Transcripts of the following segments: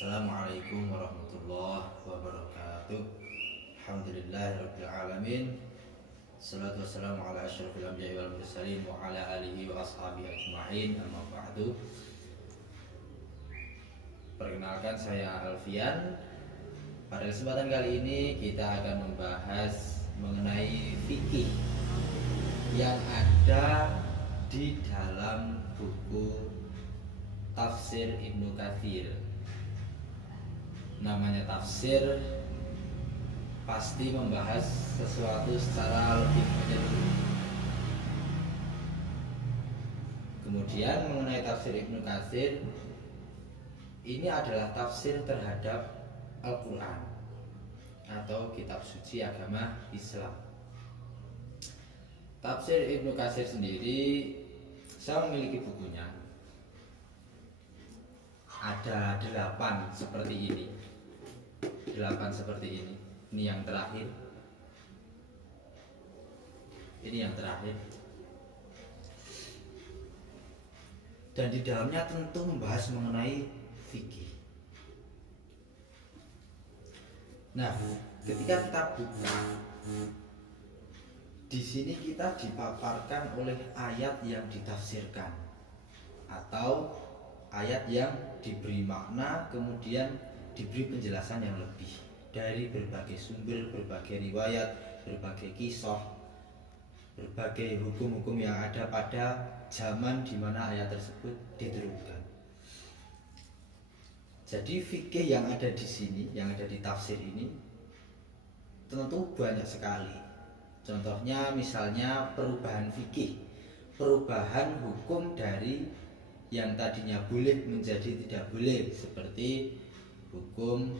Assalamualaikum warahmatullahi wabarakatuh. Alhamdulillahirabbil alamin. Salatu wassalamu ala asyrafil anbiya'i wal mursalin wa ala alihi wa ashabihi ajma'in. Amma ba'du. Perkenalkan, saya Alfian. Pada kesempatan kali ini kita akan membahas mengenai fikih yang ada di dalam buku Tafsir Ibnu Katsir. Namanya tafsir pasti membahas sesuatu secara lebih menyeluruh. Kemudian mengenai tafsir Ibnu Katsir, ini adalah tafsir terhadap Al-Quran atau kitab suci agama Islam. Tafsir Ibnu Katsir sendiri, saya memiliki bukunya. Ada 8 seperti ini. 8 seperti ini. Ini yang terakhir. Ini yang terakhir. Dan di dalamnya tentu membahas mengenai fikih. Nah, ketika kita buka, di sini kita dipaparkan oleh ayat yang ditafsirkan atau ayat yang diberi makna, kemudian diberi penjelasan yang lebih dari berbagai sumber, berbagai riwayat, berbagai kisah, berbagai hukum-hukum yang ada pada zaman di mana ayat tersebut diturunkan. Jadi fikih yang ada di sini, yang ada di tafsir ini tentu banyak sekali. Contohnya misalnya perubahan fikih, perubahan hukum dari yang tadinya boleh menjadi tidak boleh, seperti hukum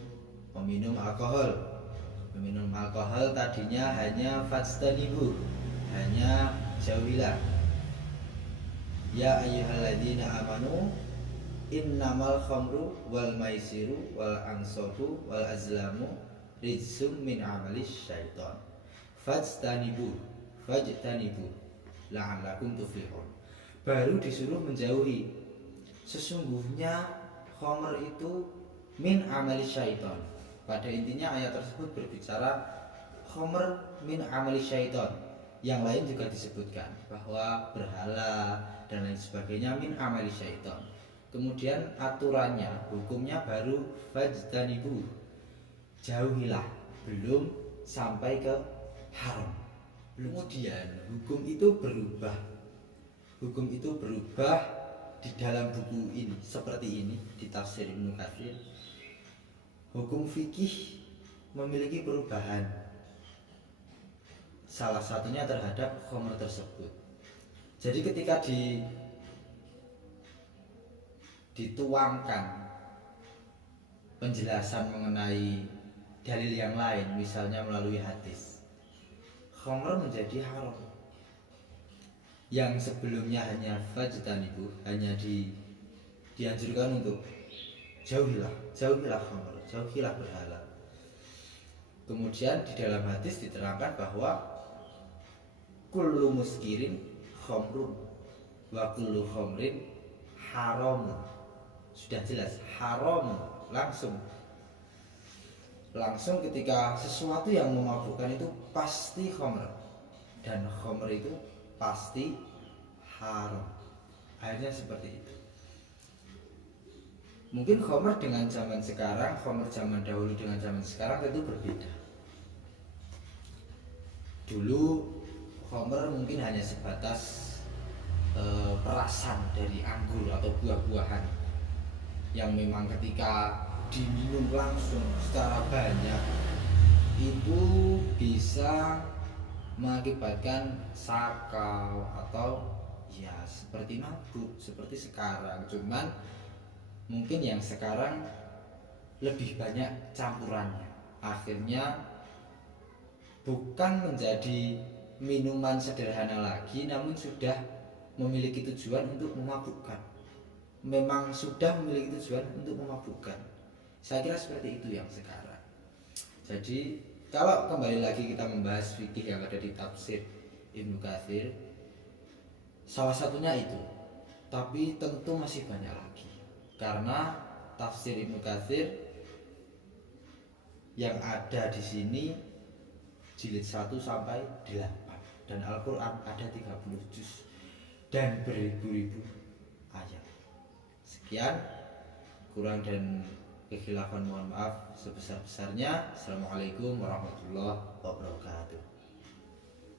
meminum alkohol. Meminum alkohol tadinya hanya fajtanibu, hanya jauhilah. Ya ayyuhalladzina amanu innamal khamru wal maisiru wal ansabu wal azlamu rijsum min amalis syaiton fajtanibu la'allakum tuflihun. Baru disuruh menjauhi. Sesungguhnya khamr itu min amali syaiton. Pada intinya ayat tersebut berbicara khamr min amali syaiton. Yang lain juga disebutkan bahwa berhala dan lain sebagainya min amali syaiton. Kemudian aturannya, hukumnya baru fajtanibu, jauhilah, belum sampai ke haram. Kemudian hukum itu berubah. Hukum itu berubah di dalam buku ini, seperti ini di tafsir Ibnu Katsir. Hukum fikih memiliki perubahan, salah satunya terhadap khamr tersebut. Jadi ketika dituangkan penjelasan mengenai dalil yang lain, misalnya melalui hadis, khamr menjadi haram. Yang sebelumnya hanya fajtanibu, hanya dianjurkan untuk jauhilah khamr, jauhilah berhala. Kemudian di dalam hadis diterangkan bahwa kullu muskirin khamrun wa kullu khamrin haramun. Sudah jelas, haram, langsung ketika sesuatu yang memabukkan itu pasti khamr, dan khamr itu pasti haram. Akhirnya seperti itu. Mungkin khamr dengan zaman sekarang, khamr zaman dahulu dengan zaman sekarang tentu berbeda. Dulu khamr mungkin hanya sebatas perasan dari anggur atau buah-buahan yang memang ketika diminum langsung secara banyak itu bisa mengakibatkan sakau atau ya seperti mabuk seperti sekarang. Cuman mungkin yang sekarang lebih banyak campurannya, akhirnya bukan menjadi minuman sederhana lagi, namun sudah memiliki tujuan untuk memabukkan. Memang sudah memiliki tujuan untuk memabukkan. Saya kira seperti itu yang sekarang. Jadi kalau kembali lagi kita membahas fikih yang ada di tafsir Ibnu Katsir, salah satunya itu. Tapi tentu masih banyak lagi. Karena tafsir Ibnu Katsir yang ada di sini jilid 1 sampai 8, dan Al-Qur'an ada 30 juz dan beribu-ribu ayat. Sekian, kurang dan kekhilafan mohon maaf sebesar-besarnya. Assalamualaikum warahmatullahi wabarakatuh.